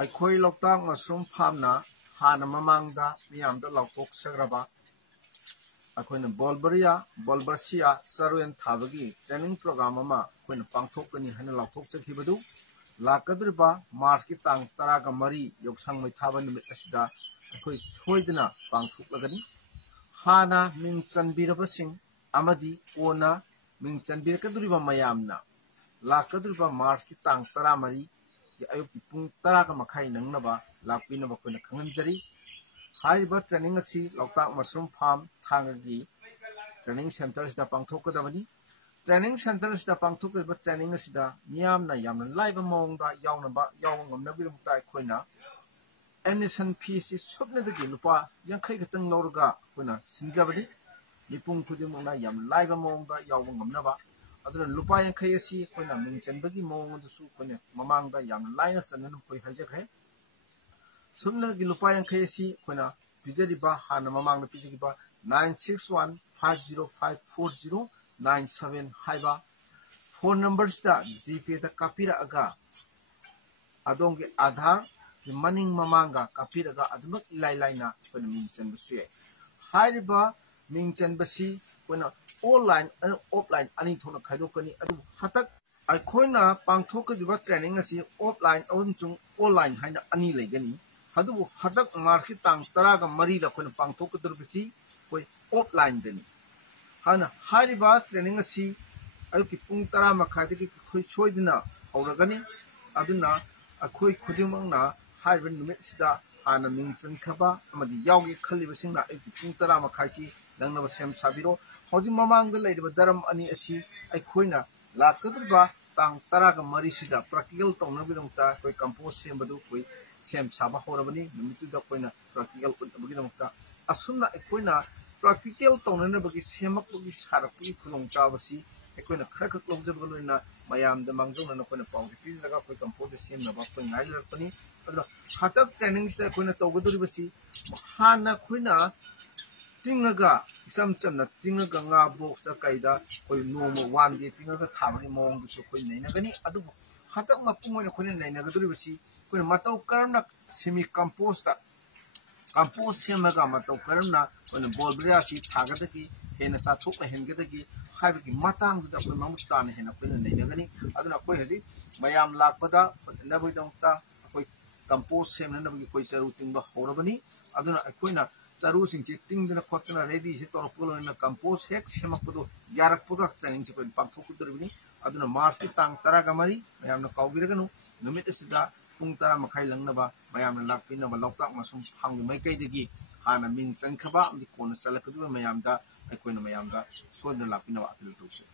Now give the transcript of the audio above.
ꯑꯩꯈꯣꯏ ꯂꯣꯛꯇꯥꯛ ꯃꯁꯔꯨꯝ ꯐꯥꯔꯝꯅ ꯍꯥꯟꯅ ꯃꯃꯥꯡꯗ ꯃꯤꯌꯥꯝꯗ ꯂꯥꯎꯊꯣꯛꯆꯈ꯭ꯔꯕ ꯑꯩꯈꯣꯏꯅ ꯕꯣꯜꯕꯔꯁꯤꯌꯥ ꯆꯔꯣꯏꯟ ꯊꯥꯕꯒꯤ ꯇ꯭ꯔꯦꯅꯤꯡ ꯄ꯭ꯔꯣꯒ꯭ꯔꯥꯝ ꯑꯃ ꯑꯩꯈꯣꯏꯅ ꯄꯥꯡꯊꯣꯛꯀꯅꯤ ꯍꯥꯏꯅ ꯂꯥꯎꯊꯣꯛꯆꯈꯤꯕꯗꯨ ꯂꯥꯛꯀꯗꯧꯔꯤꯕ ꯃꯥꯔꯆꯀꯤ ꯇꯥꯡ 13 ꯌꯥꯎꯁꯪ ꯃꯩ ꯊꯥꯕ ꯅꯨꯃꯤꯠ ꯑꯁꯤꯗ ꯑꯩꯈꯣꯏ ꯁꯣꯏꯗꯅ ꯄꯥꯡꯊꯣꯛꯂꯒꯅꯤ ꯍꯥꯟꯅ ꯃꯤꯡ ꯆꯟꯕꯤꯔꯕꯁꯤꯡ ꯑꯃꯗꯤ ꯀꯣꯟꯅ ꯃꯤꯡ ꯆꯟꯕꯤꯔꯛꯀꯗꯧꯔꯤꯕ ꯃꯌꯥꯝꯅ ꯂꯥꯛꯀꯗꯧꯔꯤꯕ ꯃꯥꯔꯆꯀꯤ ꯇꯥꯡ 14 ꯑꯌꯨꯛꯀꯤ ꯄꯨꯡ 10:30 ꯅꯪꯅꯕ ꯂꯥꯛꯄꯤꯅꯕ ꯑꯩꯈꯣꯏꯅ ꯈꯪꯍꯟꯖꯔꯤ ꯍꯥꯏꯔꯤꯕ ꯇ꯭ꯔꯦꯅꯤꯡ ꯑꯁꯤ ꯂꯣꯛꯇꯥꯛ ꯃꯁꯔꯨꯝ ꯐꯥꯔꯝ ꯊꯥꯡꯒꯒꯤ ꯇ꯭ꯔꯦꯅꯤꯡ ꯁꯦꯟꯇꯔꯁꯤꯗ ꯄꯥꯡꯊꯣꯛꯀꯗꯕꯅꯤ ꯇ꯭ꯔꯦꯅꯤꯡ ꯁꯦꯟꯇꯔꯁꯤꯗ ꯄꯥꯡꯊꯣꯛꯀꯗꯕ ꯇ꯭ꯔꯦꯅꯤꯡ ꯑꯁꯤꯗ ꯃꯤꯌꯥꯝꯅ ꯌꯥꯝꯅ ꯂꯥꯏꯕ ꯃꯑꯣꯡꯗ ꯌꯥꯎꯕ ꯉꯝꯅꯕꯒꯤꯗꯃꯛꯇ ꯑꯩꯈꯣꯏꯅ ꯑꯦꯗꯃꯤꯁꯟ ꯐꯤꯁꯤ ꯁꯨꯞꯅꯗꯒꯤ ꯂꯨꯄꯥ 50 ꯈꯛꯇꯪ ꯂꯧꯔꯒ ꯑꯩꯈꯣꯏꯅ ꯁꯤꯟꯖꯕꯅꯤ ꯃꯤꯄꯨꯝ ꯈꯨꯗꯤꯡꯃꯛꯅ ꯌꯥꯝꯅ ꯂꯥꯏꯕ ꯃꯑꯣꯡꯗ ꯌꯥꯎꯕ ꯉꯝꯅꯕ ꯑꯗꯨꯅ ꯂꯨꯄꯥ 50 ꯑꯁꯤ ꯑꯩꯈꯣꯏꯅ ꯃꯤꯡ ꯆꯟꯕꯒꯤ ꯃꯑꯣꯡ ꯑꯗꯨꯁꯨ ꯑꯩꯈꯣꯏꯅ ꯃꯃꯥꯡꯗ ꯌꯥꯝꯅ ꯂꯥꯏꯅ ꯆꯟꯅꯅ ꯑꯩꯈꯣꯏ ꯍꯥꯏꯖꯈ꯭ꯔꯦ ꯁꯨꯞꯅꯗꯒꯤ ꯂꯨꯄꯥ 50 ꯑꯁꯤ ꯑꯩꯈꯣꯏꯅ ꯄꯤꯖꯔꯤꯕ ꯍꯥꯟꯅ ꯃꯃꯥꯡꯗ ꯄꯤꯖꯈꯤꯕ 9615054097 ꯍꯥꯏꯕ ꯐꯣꯟ ꯅꯝꯕꯔꯁꯤꯗ ꯖꯤꯄꯦꯗ ꯀꯥꯞꯄꯤꯔꯛꯑꯒ ꯑꯗꯣꯝꯒꯤ 아ꯙꯥꯔ ꯃꯅꯤꯡ ꯃꯃꯥꯡꯒ ꯀꯥꯞꯄꯤꯔꯒ ꯑꯗꯨꯃꯛ ꯏꯂꯥꯏ ꯂꯥꯏꯅ ꯑꯩꯈꯣꯏꯅ ꯃꯤꯡ ꯆꯟꯕꯁꯨ ꯌꯥꯏ ꯍꯥꯏꯔꯤꯕ ꯃꯤꯡ ꯆꯟꯕꯁꯤ ꯑꯩꯈꯣꯏꯅ ꯑꯣꯟꯂꯥꯏꯟ ꯑꯣꯐꯂꯥꯏꯟ ꯑꯅꯤ ꯊꯣꯛꯅ ꯈꯥꯏꯗꯣꯛꯀꯅꯤ ꯑꯗꯨꯕꯨ ꯍꯟꯗꯛ ꯑꯩꯈꯣꯏꯅ ꯄꯥꯡꯊꯣꯛꯀꯗꯧꯔꯤꯕ ꯇ꯭ꯔꯦꯅꯤꯡ ꯑꯁꯤ ꯑꯣꯐꯂꯥꯏꯟ ꯑꯃꯁꯨꯡ ꯑꯣꯟꯂꯥꯏꯟ ꯍꯥꯏꯅ ꯑꯅꯤ ꯂꯩꯒꯅꯤ ꯑꯗꯨꯕꯨ ꯍꯟꯗꯛ ꯃꯥꯔꯆꯀꯤ ꯇꯥꯡ 13 ꯑꯩꯈꯣꯏꯅ ꯄꯥꯡꯊꯣꯛꯀꯗꯧꯔꯤꯕꯁꯤ ꯑꯩꯈꯣꯏ ꯑꯣꯐꯂꯥꯏꯟꯗꯅꯤ ꯍꯥꯏꯔꯤꯕ ꯇ꯭ꯔꯦꯅꯤꯡ ꯑꯁꯤ ꯑꯌꯨꯛꯀꯤ ꯄꯨꯡ 10:30 ꯑꯩꯈꯣꯏ ꯁꯣꯏꯗꯅ ꯍꯧꯔꯒꯅꯤ ꯑꯗꯨꯅ ꯑꯩꯈꯣꯏ ꯈꯨꯗꯤꯡꯃꯛꯅ ꯍꯥꯏꯔꯤꯕ ꯅꯨꯃꯤꯠ ꯑꯁꯤꯗ ꯍꯥꯟꯅ ꯃꯤꯡ ꯆꯟꯈ꯭ꯔꯕ ꯑꯃꯗꯤ ꯌꯥꯎꯒꯦ ꯈꯜꯂꯤꯕꯁꯤꯡꯅ ꯑꯌꯨꯛꯀꯤ ꯄꯨꯡ 10:30ꯁꯤ ꯅꯪꯅꯕ ꯁꯦꯝ ꯁꯥꯕꯤꯔꯣ ꯍꯧꯖꯤꯛ ꯃꯃꯥꯡꯗ ꯂꯩꯔꯤꯕ ꯗꯔꯝ ꯑꯅꯤ ꯑꯁꯤ ꯑꯩꯈꯣꯏꯅ ꯂꯥꯛꯀꯗꯧꯔꯤꯕ ꯇꯥꯡ 13 ꯄ꯭ꯔꯥꯛꯇꯤꯀꯦꯜ ꯇꯧꯅꯕꯒꯤꯗꯃꯛꯇ ꯑꯩꯈꯣꯏ ꯀꯝꯄꯣꯁ ꯁꯦꯝꯕꯗꯨ ꯑꯩꯈꯣꯏ ꯁꯦꯝ ꯁꯥꯕ ꯍꯧꯔꯕꯅꯤ ꯅꯨꯃꯤꯠꯇꯨꯗ ꯑꯩꯈꯣꯏꯅ ꯄ꯭ꯔꯥꯛꯇꯤꯀꯦꯜ ꯎꯠꯅꯕꯒꯤꯗꯃꯛꯇ ꯑꯁꯨꯝꯅ ꯑꯩꯈꯣꯏꯅ ꯄ꯭ꯔꯥꯛꯇꯤꯀꯦꯜ ꯇꯧꯅꯅꯕꯒꯤ ꯁꯦꯝꯃꯛꯄꯒꯤ ꯁꯥꯔꯛꯄꯒꯤ ꯈꯨꯗꯣꯡꯆꯥꯕꯁꯤ ꯑꯩꯈꯣꯏꯅ ꯈꯔꯈꯛ ꯂꯧꯖꯕꯒ ꯂꯣꯏꯅꯅ ꯃꯌꯥꯝꯗ ꯃꯥꯡꯖꯧꯅꯅ ꯑꯩꯈꯣꯏꯅ ꯄꯥꯎꯁꯤ ꯄꯤꯖꯔꯒ ꯑꯩꯈꯣꯏ ꯀꯝꯄꯣꯁꯁꯦ ꯁꯦꯝꯅꯕ ꯑꯩꯈꯣꯏ ꯉꯥꯏꯖꯔꯛꯄꯅꯤ ꯑꯗꯨꯅ ꯍꯟꯗꯛ ꯇ꯭ꯔꯦꯅꯤꯡꯁꯤꯗ ꯑꯩꯈꯣꯏꯅ ꯇꯧꯒꯗꯧꯔꯤꯕꯁꯤ ꯍꯥꯟꯅ ꯑꯩꯈꯣꯏꯅ ꯇꯤꯡꯉꯒ ꯏꯆꯝ ꯆꯝꯅ ꯇꯤꯡꯉꯒ ꯉꯥ ꯕꯣꯛꯁꯇ ꯀꯩꯗ ꯑꯩꯈꯣꯏ ꯅꯣꯡꯃ 1 day ꯇꯤꯡꯉꯒ ꯊꯥꯕꯒꯤ ꯃꯑꯣꯡꯗꯨꯁꯨ ꯑꯩꯈꯣꯏ ꯅꯩꯅꯒꯅꯤ ꯑꯗꯨꯕꯨ ꯍꯟꯗꯛ ꯃꯄꯨꯡ ꯑꯣꯏꯅ ꯑꯩꯈꯣꯏꯅ ꯅꯩꯅꯒꯗꯧꯔꯤꯕꯁꯤ ꯑꯩꯈꯣꯏꯅ ꯃꯇꯧ ꯀꯔꯝꯅ ꯁꯦꯃꯤ ꯀꯝꯄꯣꯁꯇ ꯀꯝꯄꯣꯁ ꯁꯦꯝꯃꯒ ꯃꯇꯧ ꯀꯔꯝꯅ ꯑꯩꯈꯣꯏꯅ ꯕꯣꯜꯕꯦꯔꯤꯌꯥꯁꯤ ꯊꯥꯒꯗꯒꯦ ꯍꯦꯟꯅ ꯆꯥꯊꯣꯛꯍꯟꯒꯗꯒꯦ ꯍꯥꯏꯕꯒꯤ ꯃꯇꯥꯡꯗꯨꯗ ꯑꯩꯈꯣꯏ ꯃꯃꯨꯠ ꯇꯥꯅ ꯍꯦꯟꯅ ꯑꯩꯈꯣꯏꯅ ꯅꯩꯅꯒꯅꯤ ꯑꯗꯨꯅ ꯑꯩꯈꯣꯏ ꯍꯧꯖꯤꯛ ꯃꯌꯥꯝ ꯂꯥꯛꯄꯗ ꯍꯣꯠꯅꯅꯕꯒꯤꯗꯃꯛꯇ ꯑꯩꯈꯣꯏ ꯀꯝꯄꯣꯁ ꯁꯦꯝꯅꯅꯕꯒꯤ ꯑꯩꯈꯣꯏ ꯆꯔꯨ ꯇꯤꯡꯕ ꯍꯧꯔꯕꯅꯤ ꯑꯗꯨꯅ ꯑꯩꯈꯣꯏꯅ ꯆꯔꯨꯁꯤꯡꯁꯤ ꯇꯤꯡꯗꯅ ꯈꯣꯠꯇꯅ ꯔꯦꯗꯤꯁꯤ ꯇꯧꯔꯛꯄ ꯂꯣꯏꯅ ꯀꯝꯄꯣꯁ ꯍꯦꯛ ꯁꯦꯝꯃꯛꯄꯗꯣ ꯌꯥꯔꯛꯄꯒ ꯇ꯭ꯔꯦꯅꯤꯡꯁꯤ ꯑꯩꯈꯣꯏ ꯄꯥꯡꯊꯣꯛꯀꯗꯧꯔꯤꯕꯅꯤ ꯑꯗꯨꯅ ꯃꯥꯔꯆꯀꯤ ꯇꯥꯡ 13 ꯃꯌꯥꯝꯅ ꯀꯥꯎꯕꯤꯔꯒꯅꯨ ꯅꯨꯃꯤꯠ ꯑꯁꯤꯗ ꯄꯨꯡ 10:30 ꯂꯪꯅꯕ ꯃꯌꯥꯝꯅ ꯂꯥꯛꯄꯤꯅꯕ ꯂꯣꯛꯇꯥꯛ ꯃꯁꯔꯨꯝ ꯐꯥꯔꯝꯒꯤ ꯃꯥꯏꯀꯩꯗꯒꯤ ꯍꯥꯟꯅ ꯃꯤꯡ ꯆꯟꯈ꯭ꯔꯕ ꯑꯃꯗꯤ ꯀꯣꯟꯅ ꯆꯜꯂꯛꯀꯗꯧꯔꯤꯕ ꯃꯌꯥꯝꯗ ꯑꯩꯈꯣꯏꯅ ꯃꯌꯥꯝꯗ ꯁꯣꯏꯗꯅ ꯂꯥꯛꯄꯤꯅꯕ ꯑꯄꯤꯜ ꯇꯧꯖꯩ